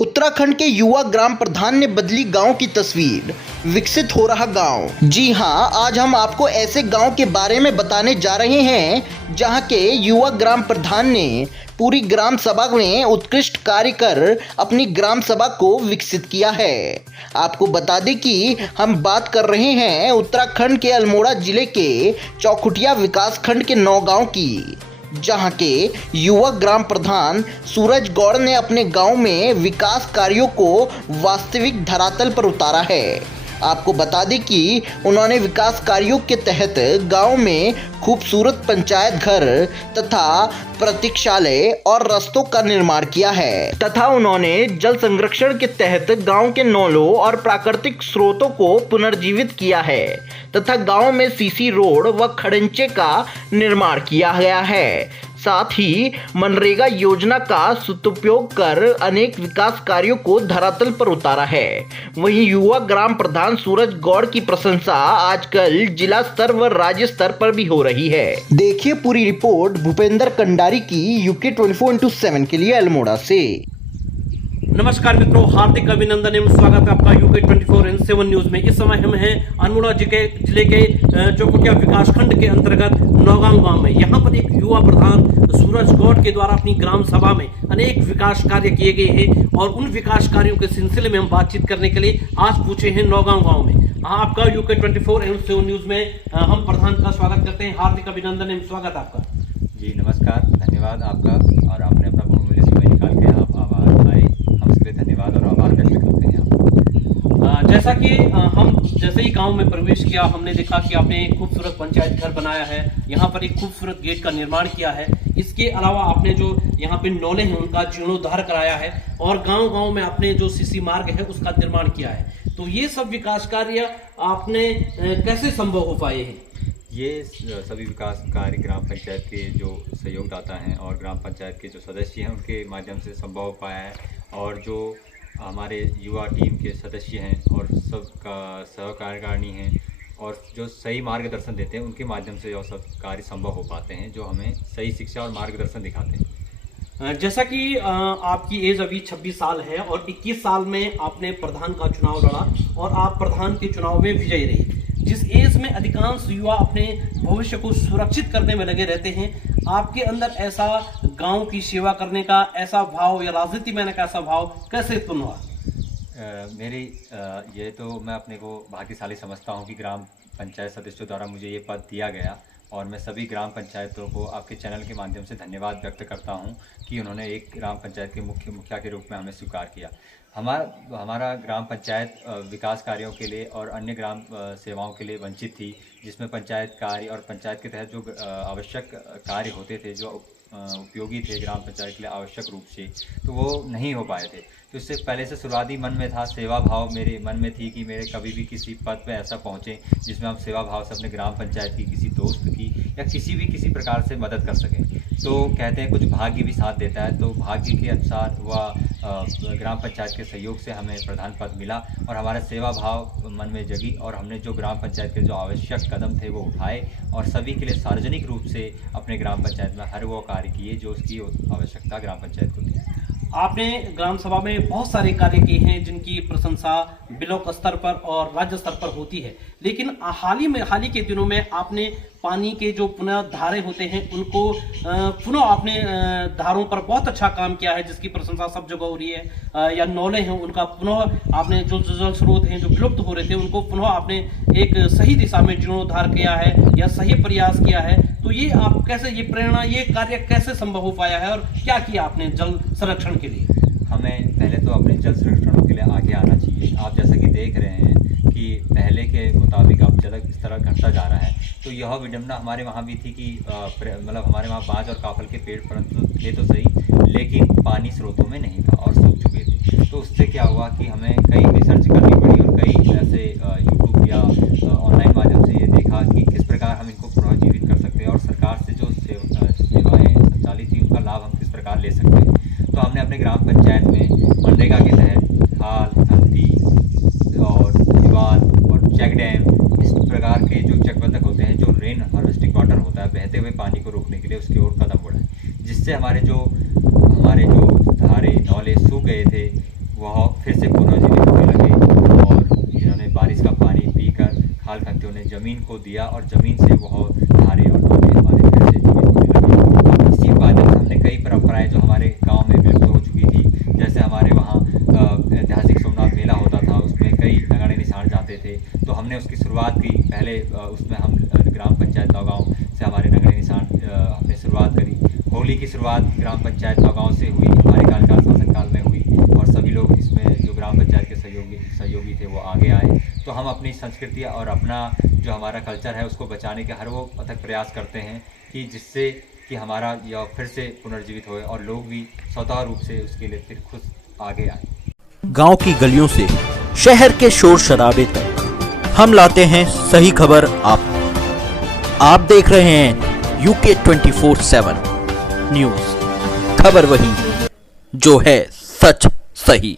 उत्तराखंड के युवा ग्राम प्रधान ने बदली गांव की तस्वीर, विकसित हो रहा गांव। जी हां, आज हम आपको ऐसे गांव के बारे में बताने जा रहे हैं जहां के युवा ग्राम प्रधान ने पूरी ग्राम सभा में उत्कृष्ट कार्य कर अपनी ग्राम सभा को विकसित किया है। आपको बता दें कि हम बात कर रहे हैं उत्तराखंड के अल्मोड़ा जिले के चौखुटिया विकास खंड के 9 गांव की, जहां के युवा ग्राम प्रधान सूरज गौड़ ने अपने गांव में विकास कार्यों को वास्तविक धरातल पर उतारा है। आपको बता दें कि उन्होंने विकास कार्यों के तहत गांव में खूबसूरत पंचायत घर तथा प्रतीक्षालय और रास्तों का निर्माण किया है तथा उन्होंने जल संरक्षण के तहत गांव के नौलों और प्राकृतिक स्रोतों को पुनर्जीवित किया है तथा गांव में सीसी रोड व खड़ंचे का निर्माण किया गया है। साथ ही मनरेगा योजना का सदुपयोग कर अनेक विकास कार्यों को धरातल पर उतारा है। वहीं युवा ग्राम प्रधान सूरज गौड़ की प्रशंसा आजकल जिला स्तर व राज्य स्तर पर भी हो रही है। देखिए पूरी रिपोर्ट भूपेंद्र कंडारी की यूके 24/7 के लिए अल्मोड़ा से। नमस्कार मित्रों, हार्दिक अभिनंदन एवं स्वागत है आपका यूके 24/7 न्यूज में। इस समय हम हैं अल्मोड़ा जिले के चौखुटिया विकास खंड के अंतर्गत नौगांव गांव में। यहाँ पर एक युवा प्रधान सूरज गौड़ के द्वारा अपनी ग्राम सभा में अनेक विकास कार्य किए गए हैं और उन विकास कार्यों के सिलसिले में हम बातचीत करने के लिए आज पूछे हैं नौगांव गाँव में। आपका यूके 24/7 न्यूज में हम प्रधान का स्वागत करते हैं। हार्दिक अभिनंदन एवं स्वागत आपका। जी नमस्कार, धन्यवाद आपका। और आपने अपना बहुमूल्य समय निकाल के आप आभार आए, हम इसके लिए धन्यवाद और आभार व्यक्त करते हैं आप। जैसा कि हम जैसे ही गांव में प्रवेश किया, हमने देखा कि आपने एक खूबसूरत पंचायत घर बनाया है, यहाँ पर एक खूबसूरत गेट का निर्माण किया है। इसके अलावा आपने जो यहाँ पे नौले हैं उनका जीर्णोद्धार कराया है और गांव-गांव में आपने जो सीसी मार्ग है उसका निर्माण किया है। तो ये सब विकास कार्य आपने कैसे संभव हो पाए हैं? ये सभी विकास कार्य ग्राम पंचायत के जो सहयोगदाता हैं और ग्राम पंचायत के जो सदस्य हैं उनके माध्यम से संभव हो पाया है। और जो हमारे युवा टीम के सदस्य हैं और सबका सहकार्यकारिणी हैं और जो सही मार्गदर्शन देते हैं उनके माध्यम से यह सब कार्य संभव हो पाते हैं, जो हमें सही शिक्षा और मार्गदर्शन दिखाते हैं। जैसा कि आपकी एज अभी 26 साल है और 21 साल में आपने प्रधान का चुनाव लड़ा और आप प्रधान के चुनाव में विजयी रहे। जिस एज में अधिकांश युवा अपने भविष्य को सुरक्षित करने में लगे रहते हैं, आपके अंदर ऐसा गांव की सेवा करने का ऐसा भाव या राजनीति में का ऐसा भाव कैसे उत्पन्न हुआ? ये तो मैं अपने को भाग्यशाली समझता हूँ कि ग्राम पंचायत सदस्यों द्वारा मुझे ये पद दिया गया और मैं सभी ग्राम पंचायतों को आपके चैनल के माध्यम से धन्यवाद व्यक्त करता हूं कि उन्होंने एक ग्राम पंचायत के मुखिया के रूप में हमें स्वीकार किया। हमारा ग्राम पंचायत विकास कार्यों के लिए और अन्य ग्राम सेवाओं के लिए वंचित थी, जिसमें पंचायत कार्य और पंचायत के तहत जो आवश्यक कार्य होते थे, जो उपयोगी थे ग्राम पंचायत के लिए आवश्यक रूप से, तो वो नहीं हो पाए थे। तो इससे पहले से शुरुआती मन में था, सेवा भाव मेरे मन में थी कि मेरे कभी भी किसी पद पे ऐसा पहुँचे जिसमें हम सेवा भाव से अपने ग्राम पंचायत की, किसी दोस्त की या किसी प्रकार से मदद कर सकें। तो कहते हैं कुछ भाग्य भी साथ देता है, तो भाग्य के अनुसार वह ग्राम पंचायत के सहयोग से हमें प्रधान पद मिला और हमारा सेवा भाव मन में जगी और हमने जो ग्राम पंचायत के जो आवश्यक कदम थे वो उठाए और सभी के लिए सार्वजनिक रूप से अपने ग्राम पंचायत में हर वो कार्य किए जो उसकी आवश्यकता ग्राम पंचायत को थी। आपने ग्राम सभा में बहुत सारे कार्य किए हैं जिनकी प्रशंसा ब्लॉक स्तर पर और राज्य स्तर पर होती है, लेकिन हाल ही के दिनों में आपने पानी के जो पुनः धारे होते हैं उनको पुनः आपने धारों पर बहुत अच्छा काम किया है, जिसकी प्रशंसा सब जगह हो रही है। या नौले हैं उनका पुनः आपने जो जल स्रोत हैं जो विलुप्त हो रहे थे उनको पुनः आपने एक सही दिशा में जीर्णोद्धार किया है या सही प्रयास किया है। तो ये आप कैसे, ये प्रेरणा, ये कार्य कैसे संभव हो पाया है और क्या किया आपने जल संरक्षण के लिए? हमें पहले तो अपने जल संरक्षण के लिए आगे आना चाहिए। आप जैसा कि देख रहे हैं कि पहले के मुताबिक अब जल इस तरह घटता जा रहा है, तो यह विडंबना हमारे वहाँ भी थी कि मतलब हमारे वहाँ बांज और काफल के पेड़ परंतु थे तो सही, लेकिन पानी स्रोतों में नहीं था और सूख चुके थे। तो उससे क्या हुआ कि हमें कई रिसर्च करनी पड़ी और कई ऐसे यूट्यूब या ऑनलाइन माध्यम से ये देखा कि किस प्रकार हम इनको पुनर्जीवित कर सकते हैं और सरकार से जो सेवाएँ संचालित थी उनका लाभ हम किस प्रकार ले सकते हैं। तो हमने अपने ग्राम पंचायत में मनरेगा के तहत खाल, हल्दी और दीवार और चेक डैम, इस प्रकार के जो चकबंधक होते हैं, जो रेन हार्वेस्टिंग वाटर होता है, बहते हुए पानी को रोकने के लिए उसकी ओर कदम बढ़ाए, जिससे हमारे जो धारे नौले सूख गए थे वह फिर से पुनर्जीवित होने लगे और जिन्होंने बारिश का पानी पीकर खाल खंतियों ने ज़मीन को दिया और ज़मीन से वह धारे और नदी हमारे फिर से जीवित होने लगे। इसी माध्यम से हमने कई परंपराएं जो हमारे गांव में विलुप्त हो चुकी थी, जैसे हमारे वहाँ ऐतिहासिक सोमनाथ मेला होता था, उसमें कई नगाड़े निशान जाते थे, तो हमने उसकी शुरुआत की। पहले उसमें हम ग्राम पंचायत गाँव से हमारे नगड़े निशान हमने शुरुआत करी। होली की शुरुआत ग्राम पंचायत गाँव से हुई, हमारे कार्यकाल शासनकाल में हुई और सभी लोग इसमें जो ग्राम पंचायत के सहयोगी थे वो आगे आए। तो हम अपनी संस्कृति और अपना जो हमारा कल्चर है उसको बचाने के हर वो अथक प्रयास करते हैं कि जिससे कि हमारा यह फिर से पुनर्जीवित होए और लोग भी स्वतः रूप से उसके लिए फिर खुद आगे आए। गांव की गलियों से शहर के शोर शराबे तक हम लाते हैं सही खबर आप देख रहे हैं UK 24/7 न्यूज। खबर वही जो है सच सही।